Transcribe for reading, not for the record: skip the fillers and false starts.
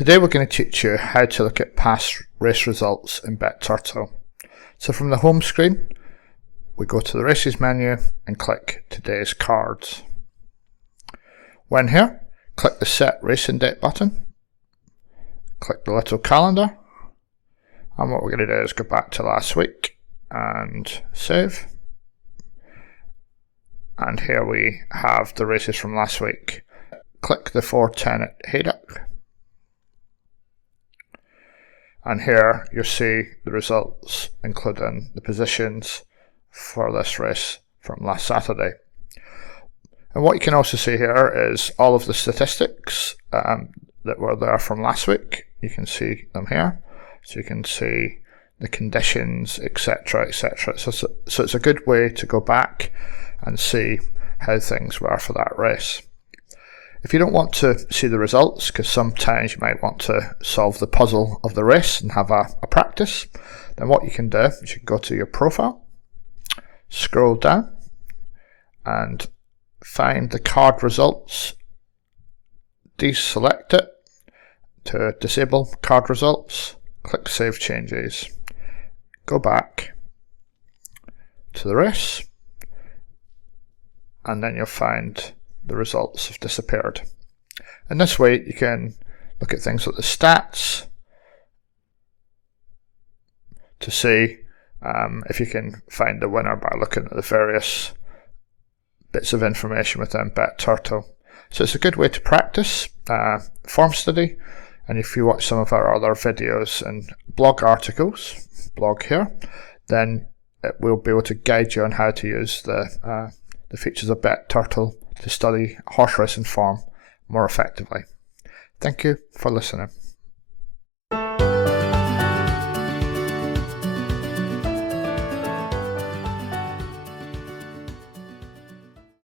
Today we're going to teach you how to look at past race results in BetTurtle. So from the home screen, we go to the races menu and click today's cards. When here, click the set racing date button, click the little calendar, and what we're going to do is go back to last week and save. And here we have the races from last week. Click the 4:10 at Haydock. And here you'll see the results, including the positions for this race from last Saturday. And what you can also see here is all of the statistics that were there from last week. You can see them here. So you can see the conditions, etc., etc. So it's a good way to go back and see how things were for that race. If you don't want to see the results, because sometimes you might want to solve the puzzle of the race and have a practice, then what you can do is you can go to your profile, scroll down, and find the card results, deselect it to disable card results, click Save Changes, go back to the race, and then you'll find the results have disappeared. And this way you can look at things like the stats to see if you can find the winner by looking at the various bits of information within BetTurtle. So it's a good way to practice form study, and if you watch some of our other videos and blog articles, blog here, then it will be able to guide you on how to use the features of BetTurtle to study horse racing form more effectively. Thank you for listening.